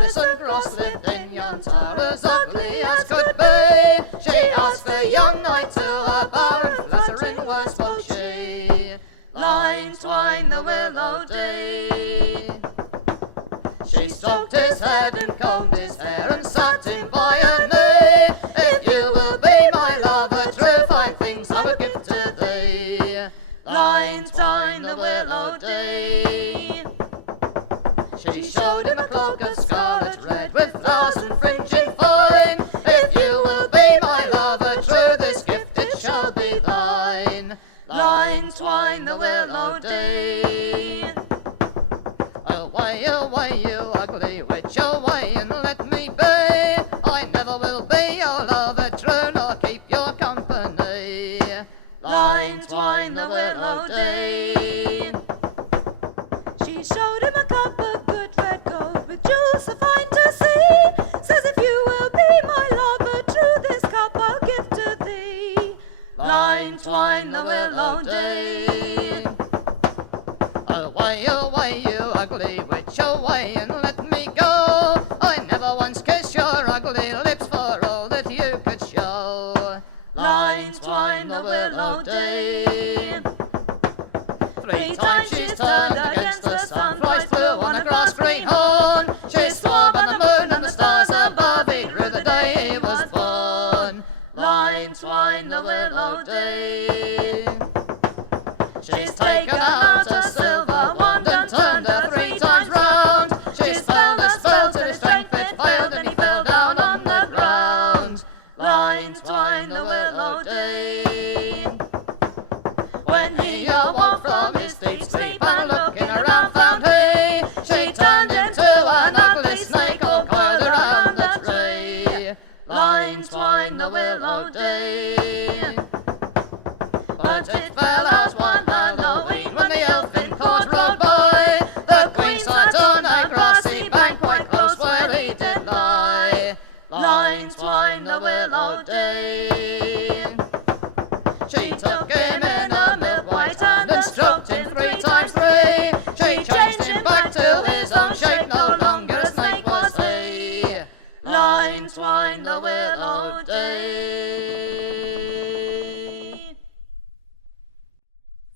Alison Gross lived in yon tower, as ugly as could be. She asked the young knight to her bower, and flattering words spoke she. Line twine the willow dee. She stroked his head and combed his hair, and sat him by her knee. If you will be my lover true, 5 things I will give to thee. Line twine the willow dee. She showed him a cloak of scarlet red, with flowers and fringing fine. If you will be my lover true, this gift it shall be thine. Line twine the willow dee. Away, away, you ugly witch, away and let me be. I never will be your lover true, nor keep your company. Line twine the willow dee. She showed him a cup of good red gold, with jewels so fine to see. Says, if you will be my lover true, this cup I'll give to thee. Line twine the willow dee. Away, away, you ugly witch, away and let me go. I never once kissed your ugly lips for all that you could show. Line twine the willow dee. 3 times she's turned against the sun, thrice flew on a grass green horn. She swore by the moon and the stars above, he grew the day he was born. Line twine the willow dee. She's taken out a silver wand and turned her 3 times round. She spelled a spell till his strength it failed, and he fell down on the ground. Line twine the willow dee. When he awoke from his deep sleep, and looking around found he, she turned into an ugly snake, all coiled around the tree. Line twine the willow dee. But it fell as one Halloween, when the elfin court rode by. The queen sat on a grassy bank, quite close where he did lie. Line twine the willow dee. She took him in a milk-white hand, and stroked him 3 times 3. She changed him back to his own shape, no longer a snake was he. Line twine the willow dee.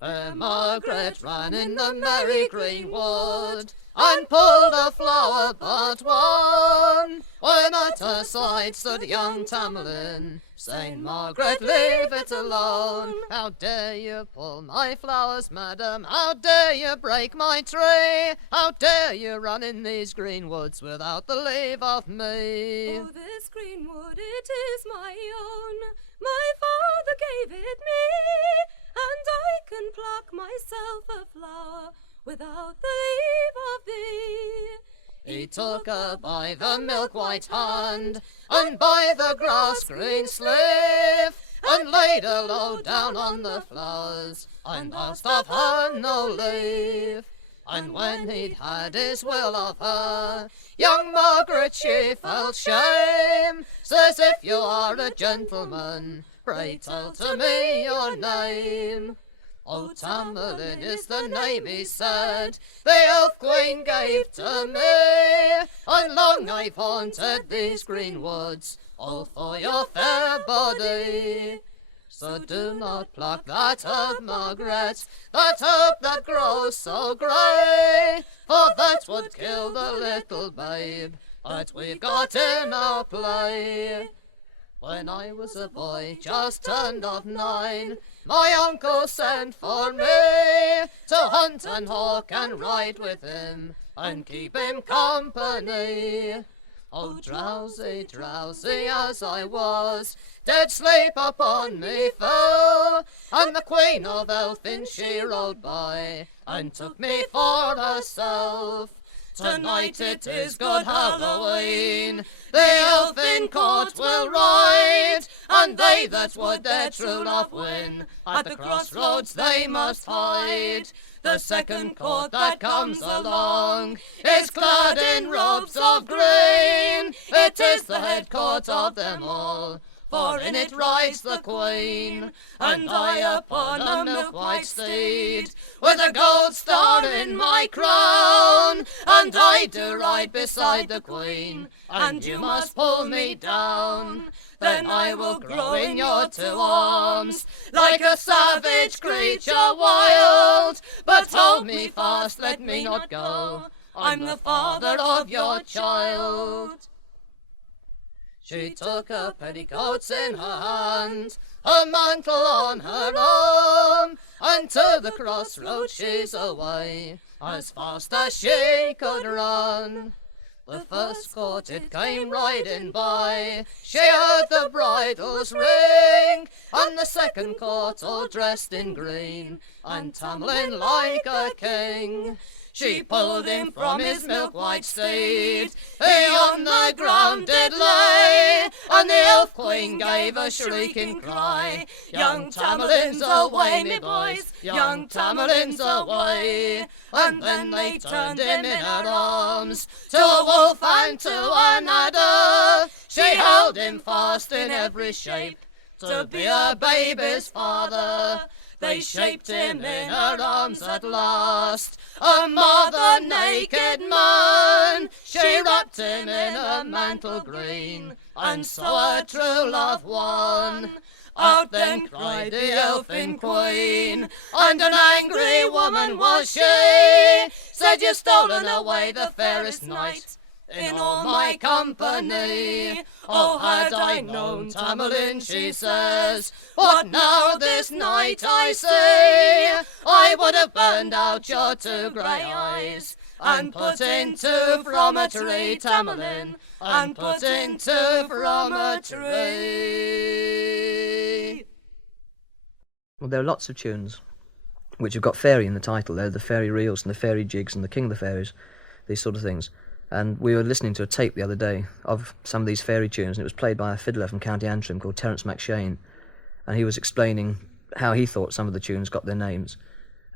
Fair Margaret ran in the merry green wood, and pulled a flower but one, when at her side stood young Tam Lin, saying, Margaret, leave it alone. How dare you pull my flowers, madam? How dare you break my tree? How dare you run in these green woods without the leave of me? Oh, this green wood, it is my own. My father gave it me, and I can pluck myself a flower without the leave of thee. He took her by the milk-white hand, and by the grass-green sleeve, and laid her low down on the flowers, and asked of her no leave. And when he'd had his will of her, young Margaret she felt shame. Says, if you are a gentleman, pray tell to me your name. Oh, Tam Lin is the name, he said, the elf queen gave to me. And long I've haunted these green woods, all for your fair body. So do not pluck that herb, Margaret, that herb that grows so grey, for that would kill the little babe that we've got in our play. When I was a boy, just turned of 9, my uncle sent for me to hunt and hawk and ride with him and keep him company. Oh, drowsy, drowsy as I was, dead sleep upon me fell, and the Queen of Elfin she rode by and took me for herself. Tonight it is good Halloween, the Elfin court will ride, and they that would their true love win, at the crossroads they must hide. The second court that comes along is clad in robes of green, it is the head court of them all, for in it rides the Queen, and I upon a milk-white steed, with a gold star in my crown, and I do ride beside the Queen, and you must pull me down. Then I will grow in your 2 arms, like a savage creature wild, but hold me fast, let me not go, I'm the father of your child. She took her petticoats in her hand, her mantle on her arm, and to the crossroads she's away, as fast as she could run. The first court it came riding by, she heard the bridles ring, and the second court all dressed in green, and Tam Lin like a king. She pulled him from his milk-white steed, he on the ground did lay, and the elf queen gave a shrieking cry, young Tam Lin's away, me boys, young Tam Lin's away. And then they turned him in her arms, to a wolf and to an adder, she held him fast in every shape, to be her baby's father. They shaped him in her arms at last, a mother naked man. She wrapped him in her mantle green, and so her true love won. Out then cried the elfin queen, and an angry woman was she, said you've stolen away the fairest knight in all my company. Oh, had I known, Tam Lin, she says, what now this night I see, I would have burned out your 2 grey eyes, and put into from a tree, Tam Lin, and put into from a tree. Well, there are lots of tunes which have got fairy in the title. They're the fairy reels and the fairy jigs and the king of the fairies, these sort of things. And we were listening to a tape the other day of some of these fairy tunes, and it was played by a fiddler from County Antrim called Terence McShane, and he was explaining how he thought some of the tunes got their names.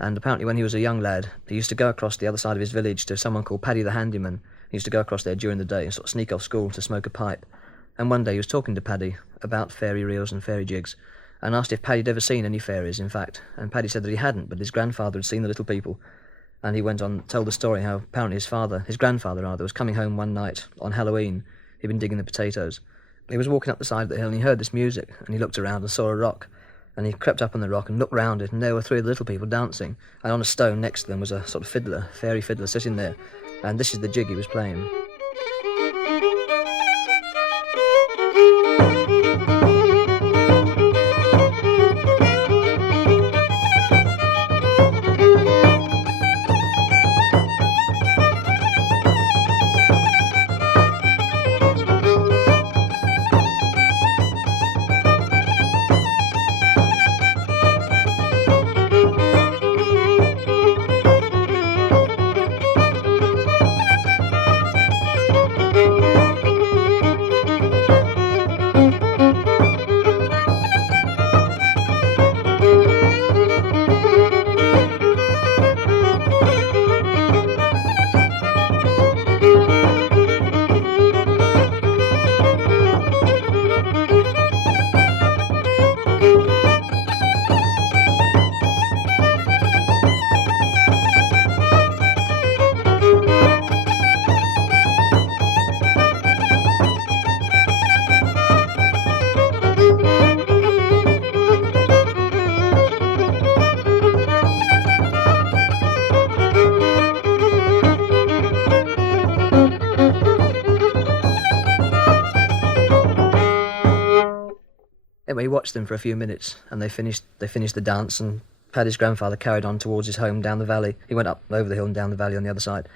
And apparently when he was a young lad, he used to go across the other side of his village to someone called Paddy the Handyman. He used to go across there during the day and sort of sneak off school to smoke a pipe. And one day he was talking to Paddy about fairy reels and fairy jigs, and asked if Paddy had ever seen any fairies, in fact. And Paddy said that he hadn't, but his grandfather had seen the little people. And he went on to tell the story how apparently his grandfather was coming home one night on Halloween. He'd been digging the potatoes. He was walking up the side of the hill and he heard this music, and he looked around and saw a rock. And he crept up on the rock and looked round it, and there were 3 of the little people dancing. And on a stone next to them was a sort of fiddler, fairy fiddler, sitting there. And this is the jig he was playing. Anyway, he watched them for a few minutes, and they finished the dance, and Paddy's grandfather carried on towards his home down the valley. He went up over the hill and down the valley on the other side.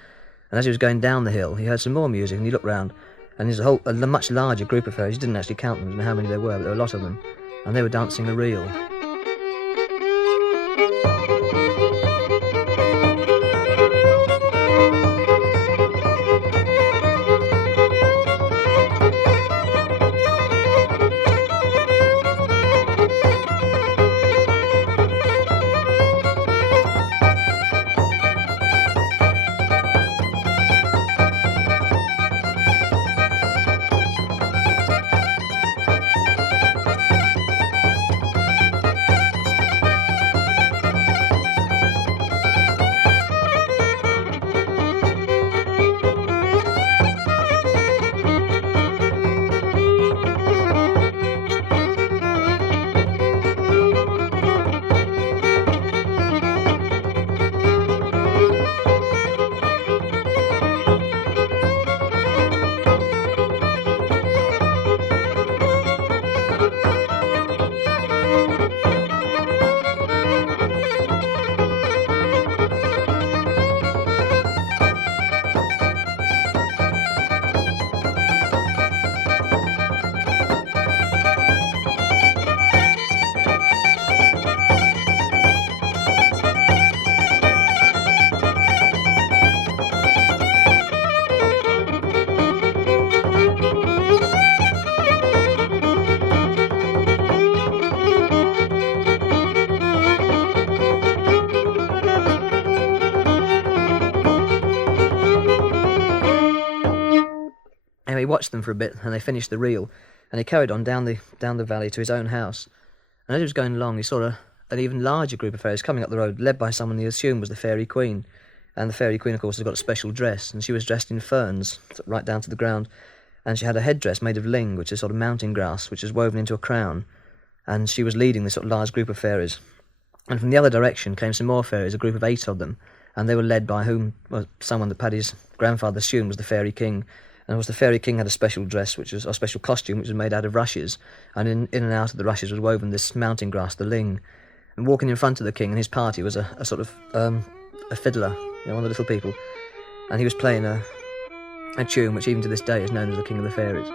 And as he was going down the hill, he heard some more music, and he looked round, and there's a much larger group of fairies. He didn't actually count them, I don't know how many there were, but there were a lot of them, and they were dancing a reel. he watched them for a bit, and they finished the reel, and he carried on down the valley to his own house. And as he was going along, he saw an even larger group of fairies coming up the road, led by someone he assumed was the Fairy Queen. And the Fairy Queen, of course, has got a special dress, and she was dressed in ferns, right down to the ground. And she had a headdress made of ling, which is sort of mountain grass, which is woven into a crown. And she was leading this sort of large group of fairies. And from the other direction came some more fairies, a group of 8 of them, and they were led by someone that Paddy's grandfather assumed was the Fairy King. And of course the Fairy King had a special dress, a special costume, which was made out of rushes, and in and out of the rushes was woven this mountain grass, the ling. And walking in front of the king and his party was a sort of a fiddler, one of the little people, and he was playing a tune which even to this day is known as the King of the Fairies.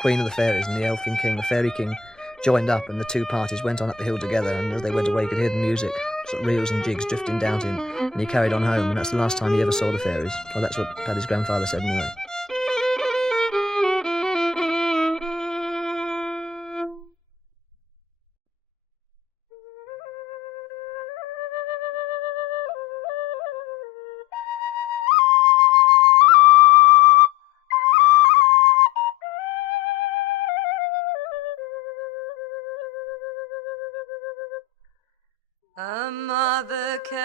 Queen of the Fairies and the Elfin King, the Fairy King, joined up, and the two parties went on up the hill together, and as they went away you could hear the music, sort of reels and jigs drifting down to him, and he carried on home, and that's the last time he ever saw the fairies. Well, that's what Paddy's grandfather said anyway. A mother came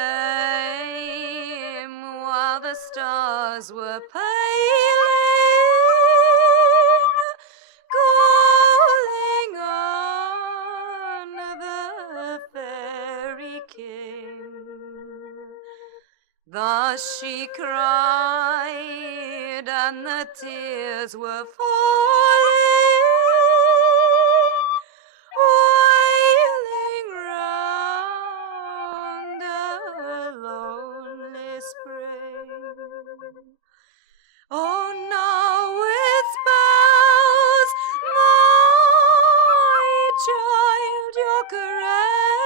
while the stars were paling, calling on the Fairy King. Thus she cried, and the tears were falling, wailing round a lonely spring. Oh, now with bells, my child, you're caressing,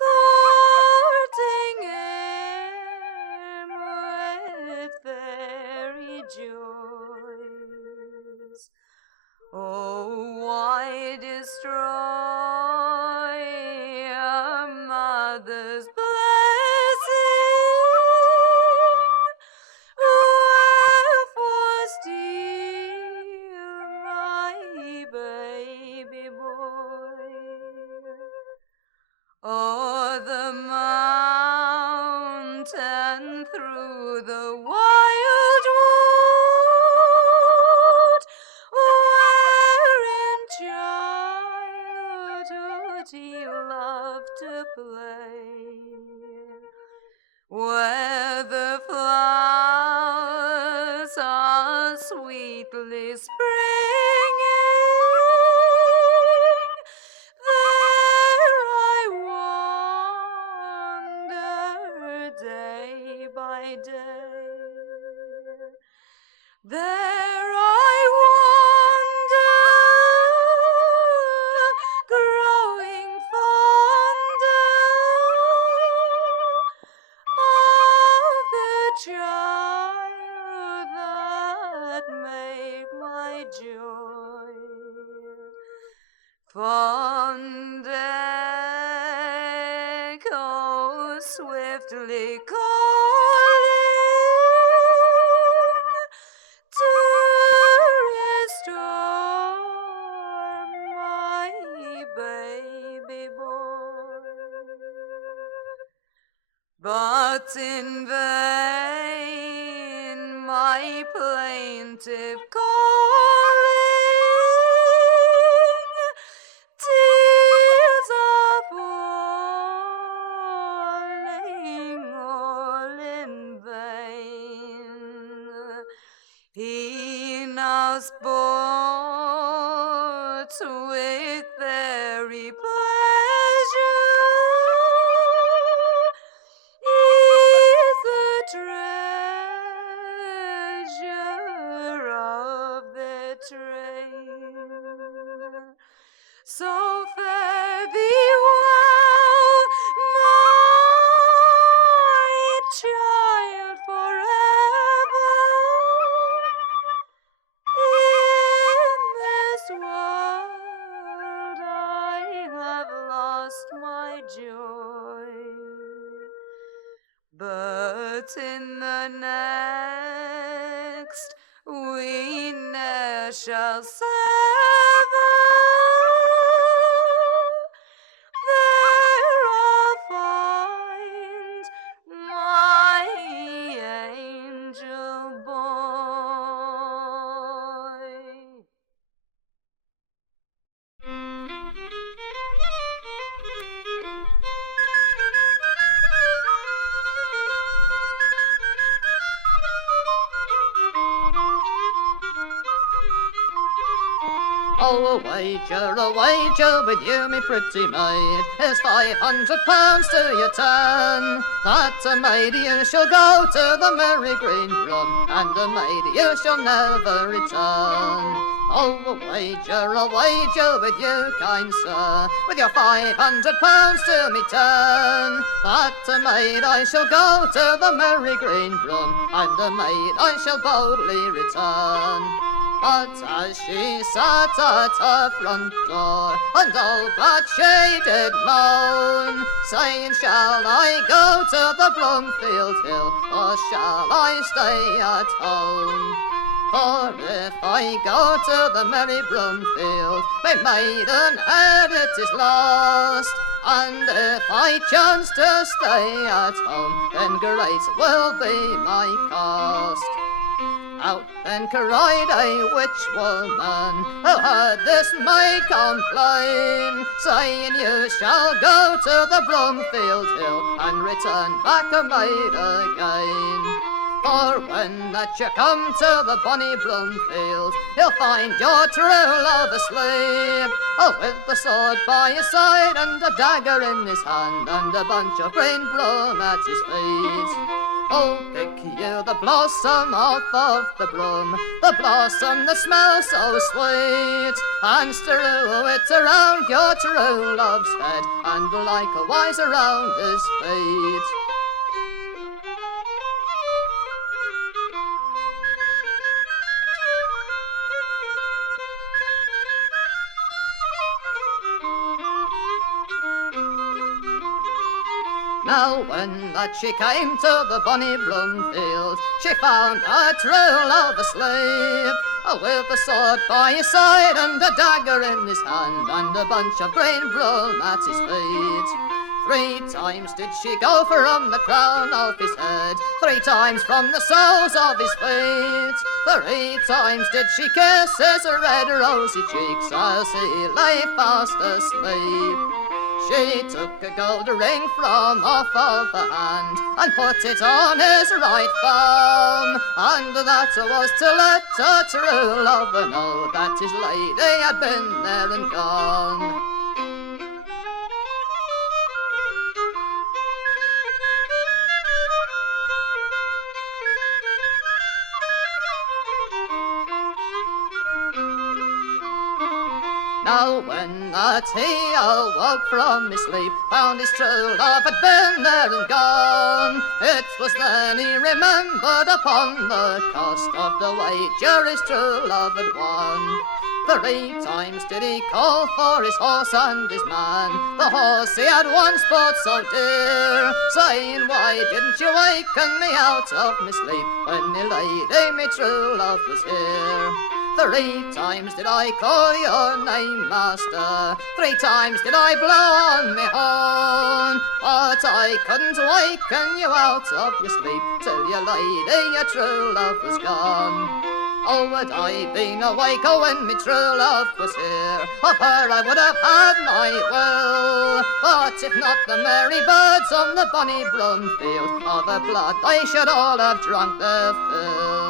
courting him with fairy joys. Oh, why destroy a mother's blessing? Wherefore steal my baby boy? O'er the mountain, through the wild wood, where in childhood he loved to play, where the flowers are sweetly springing, there I wander day by day. There I wander, growing fonder of the child that made my joy. Fond echo swiftly calling to restore my baby boy. But in vain my plaintive calling, tears are falling all in vain. He now sports with fairy pleasure, is the treasure of their train. So fare thee well, my child, forever. In this world I have lost my joy, but in the next we ne'er shall sever. There I'll find my angel boy. Oh, a wager with you, me pretty maid, is £500 to your turn. That a maid you shall go to the merry green room, and a maid you shall never return. Oh, a wager with you, kind sir, with your £500 to me turn. That a maid I shall go to the merry green room, and a maid I shall boldly return. But as she sat at her front door, and all but she did moan, saying, shall I go to the Broomfield Hill, or shall I stay at home? For if I go to the merry Broomfield, my maidenhead it is lost, and if I chance to stay at home, then great will be my cost. Out then cried a witch woman, who heard this maid complain, saying, you shall go to the Broomfield Hill, and return back a maid again. For when that you come to the bonny Broomfield, you'll find your true love asleep, oh, with the sword by his side, and a dagger in his hand, and a bunch of green bloom at his feet. Oh, pick you the blossom off of the broom, the blossom that smells so sweet, and strew it around your true love's head, and likewise around his feet. Now when that she came to the bonny Broomfield, she found her true love asleep, with a sword by his side, and a dagger in his hand, and a bunch of green broom at his feet. 3 times did she go from the crown of his head, 3 times from the soles of his feet. 3 times did she kiss his red rosy cheeks as he lay fast asleep. She took a gold ring from off of her hand, and put it on his right thumb, and that was to let her true lover know that his lady had been there and gone. Now when that he awoke from his sleep, found his true love had been there and gone. It was then he remembered upon the cost of the wager his true love had won. 3 times did he call for his horse and his man, the horse he had once bought so dear, saying, why didn't you waken me out of my sleep, when the lady me true love was here? 3 times did I call your name, master, 3 times did I blow on me horn, but I couldn't waken you out of your sleep, till your lady, your true love was gone. Oh, had I been awake, oh, when me true love was here, of her I would have had my will. But if not the merry birds on the bonny Broomfield, of her blood they should all have drunk their fill.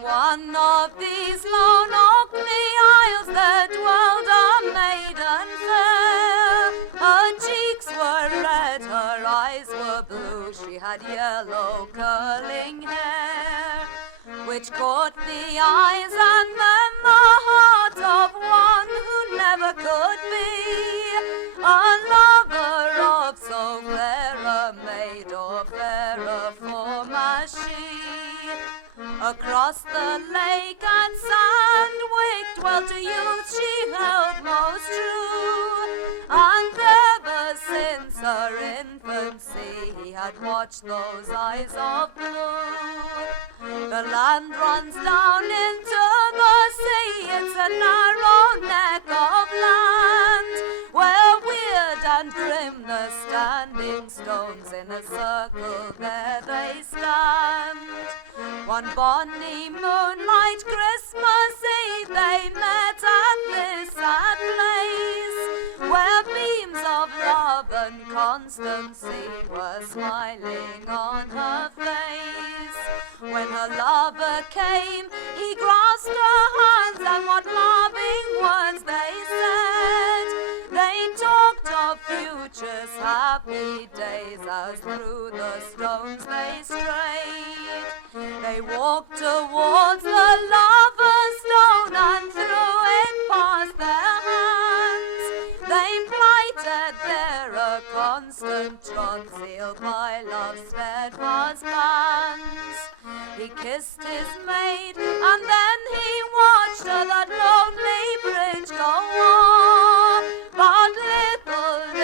One of these lone Orkney isles there dwelled a maiden fair. Her cheeks were red, her eyes were blue, she had yellow curling hair, which caught the eyes and then the heart of one who never could be a lover of so fair a maid or fairer form as she. Across the lake at Sandwick dwelt a youth she held most true, and ever since her infancy he had watched those eyes of blue. The land runs down into the sea, it's a narrow neck of land, where weird and grim the standing stones in a circle there they stand. One bonny moonlight Christmas Eve they met at this sad place, where beams of love and constancy were smiling on her face. When her lover came, he grasped her hands, and what loving words they said. They talked of future's happy days as through the stones they strayed. They walked towards the lover's stone and threw it past their hands. They plighted there a constant trust, sealed by love's steadfast bands. He kissed his maid and then he watched that lonely bridge go on. But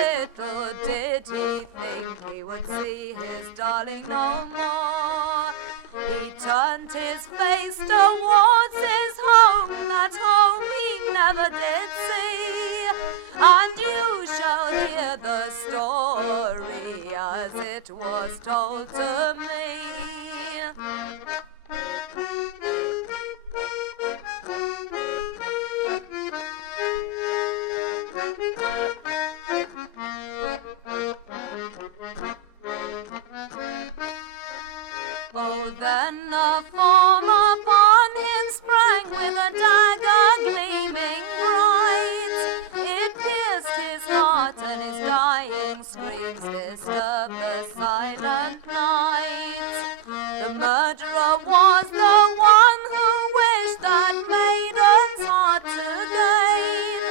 little did he think he would see his darling no more. He turned his face towards his home, that home he never did see, and you shall hear the story as it was told to me. Oh, then a form upon him sprang with a dagger gleaming bright. It pierced his heart and his dying screams disturbed the silent night. The murderer was the one who wished that maiden's heart to gain.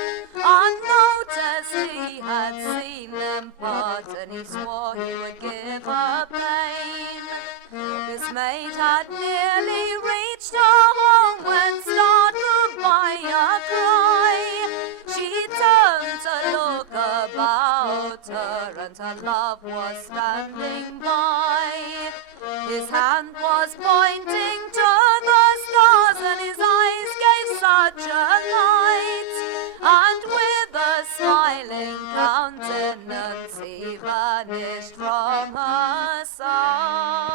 Unnoticed he had seen them part, and he swore he would give her pain. This maid had nearly reached her home when, startled by a cry, she turned to look about her, and her love was standing by. His hand was pointing to the stars, and his eyes gave such a light, and with a smiling countenance he vanished from her sight.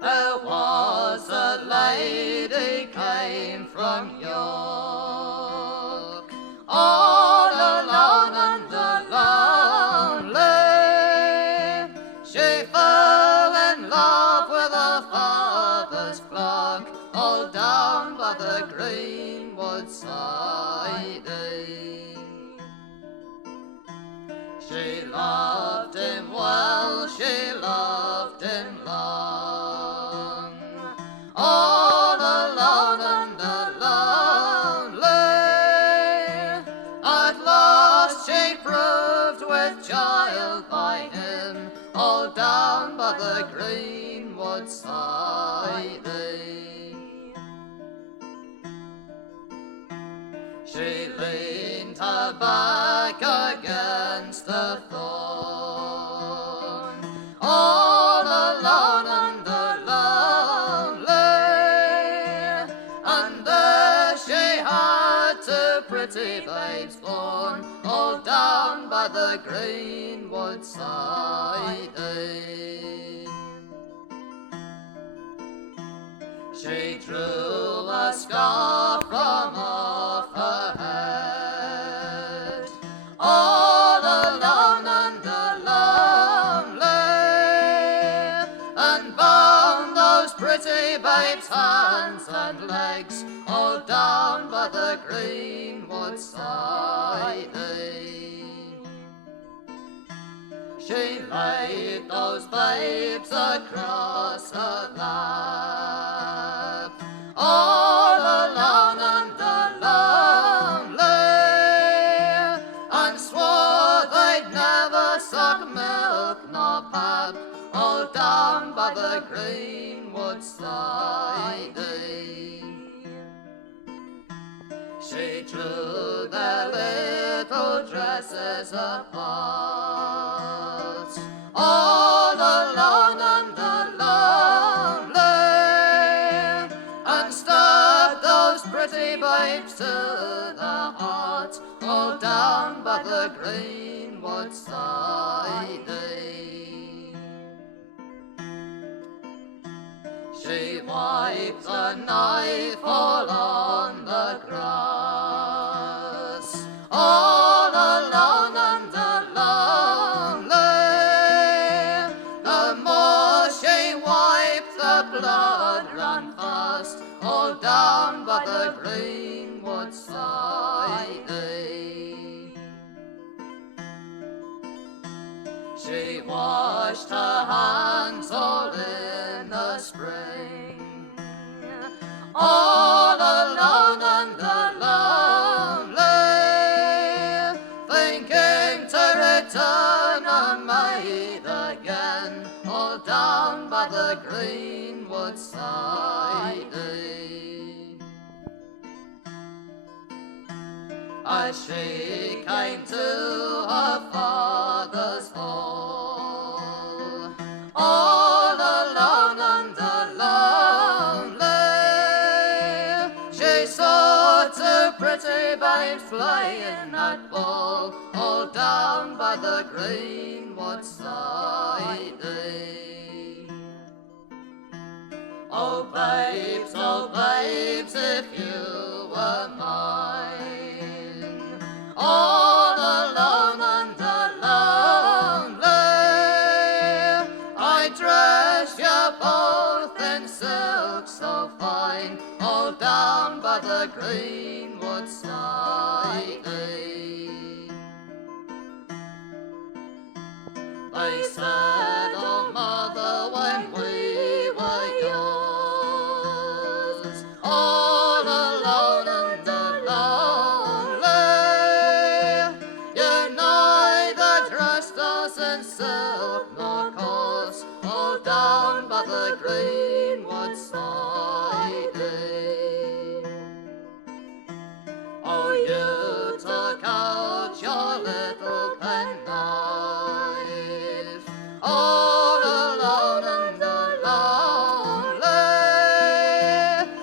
There was a lady came from York, all by the greenwood side. She leaned her back against a thorn, all alone and lonely, and there she had two pretty babes born, all down by the greenwood side. She drew a scarf from off her head, all alone and lonely, and bound those pretty babes' hands and legs, all down by the greenwood side. She laid those babes across her lap, all alone and lonely, and swore they'd never suck milk nor pap, all down by the greenwood side. She drew their little dresses apart, all alone and lonely, and stabbed those pretty babes to the heart, all down by the greenwood side. She wiped the knife all on the grass, all alone and lonely. The more she wiped, the blood ran fast, all down by the greenwood side. She washed her hands all in the spring, all alone and lonely, thinking to return a maid again, all down by the greenwood side. As she came to her father's hall, all alone and lonely, she saw two pretty babes playing at ball, all down by the greenwood side. Oh babes, if you were mine, all alone and lonely, I dress you both in silk so fine, all down by the greenwood side. They said, oh mother, when we were yours, all alone and lonely, you neither dressed us in silk nor coarse, all down by the greenwood side. Oh, you took out your little penknife, all alone and lonely,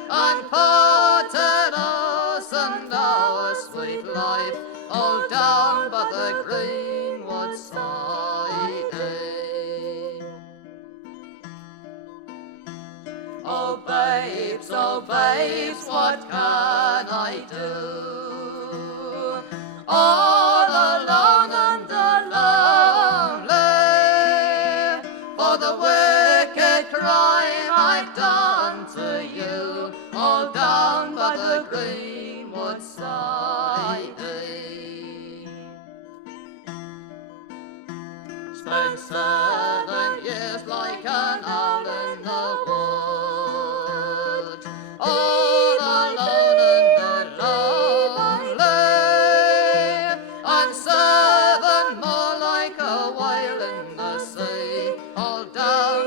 and parted us and our sweet life, all down by the greenwood side. Oh babes, what can I do? All alone and lonely, for the wicked crime I've done to you, all down by the greenwood side. Spent 7 years like an owl in the wood, all alone and lonely, and 7 more like a whale in the sea, all down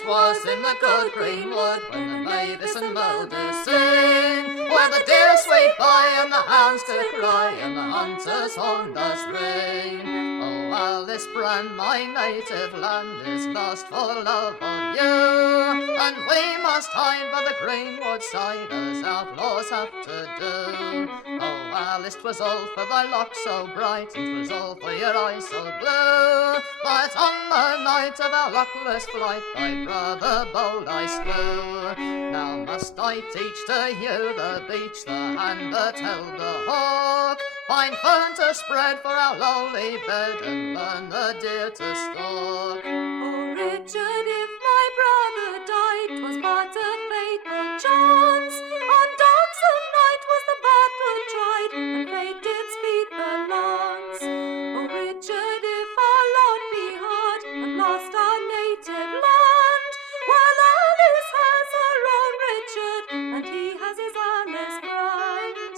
it was in the good green wood, when the mavis and mulder sing, where the deer sweep by and the hounds do cry, and the hunter's horn does ring. Oh, Alice Brand, my native land is lost for love of you, and we must hide by the greenwood side as outlaws have to do. Oh, Alice, 'twas all for thy locks so bright, and 'twas all for your eyes so blue, but on the night of our luckless flight thy brother bold I slew. Now must I teach to you the beach, the hand that held the hawk, find fern to spread for our lowly bed, and learn the deer to stalk. Oh, Richard, if my brother died, 'twas but a fatal chance. On darksome night was the battle tried, and fate did speed the lance. Oh, Richard, if our lot be hard, and lost our native land, well, Alice has her own Richard, and he has his Alice Brand.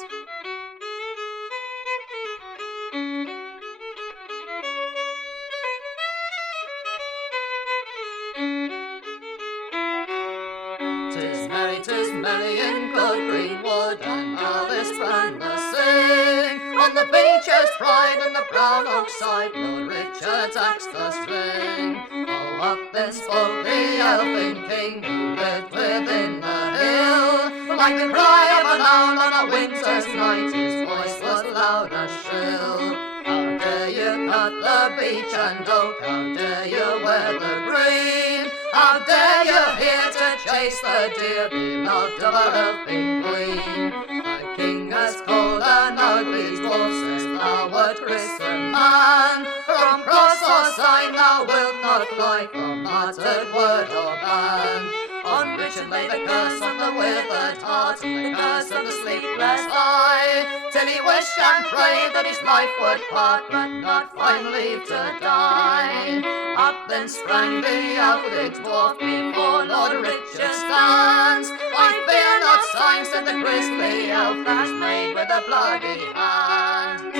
'Tis merry in good green wood, and Alice Brand the sing. On the beech's pride and the brown oak side, Lord Richard's axe does ring. Oh, up then spoke the elfin king, who lived within the hill, like the cry of an owl on a winter's night, his voice was loud and shrill. How dare you cut the beech and oak, how dare you wear the green, how dare you here to chase the deer, beloved of our elfin queen. The king has called an ugly dwarf, says thou wert Christian man, from cross or sign thou wilt not fly, from muttered word or ban. On Richard lay the curse of the withered heart, and the curse of the sleepless eye, till he wished and prayed that his life would part, but not find leave to die. Up then sprang the ugly dwarf before Lord Richard stands. I fear not signs, said the grisly elf, that's made with a bloody hand.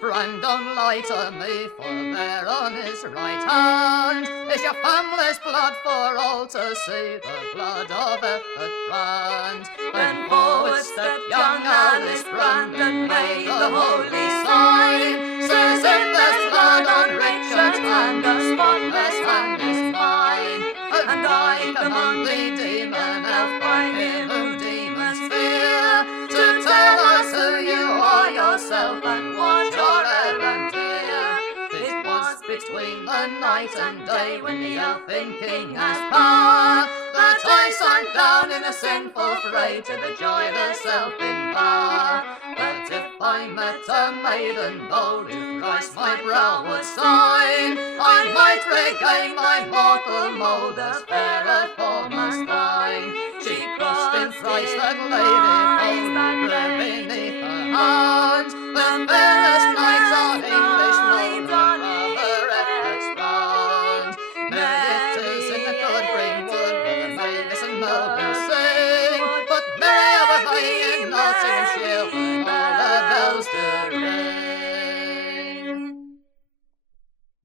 Brand, don't lie to me, for there on his right hand is your family's blood for all to see, the blood of Effort Brand. Then forward stepped young Alice Brand, and made the holy sign, says if there's blood on Richard's hand, the spotless hand is mine. And I command thee, demon elf, by him whom demons fear, to tell us who you are yourself, and what your errand here. It was between the night and day, when the elfin king has power, that I sank down in a sinful fray to the joyless elfin bar. But if I met a maiden bold, who Christ my brow would sign, I might regain my mortal mould, as fair a form as thine. She crossed in thrice that lady bold, beneath her hand, the fair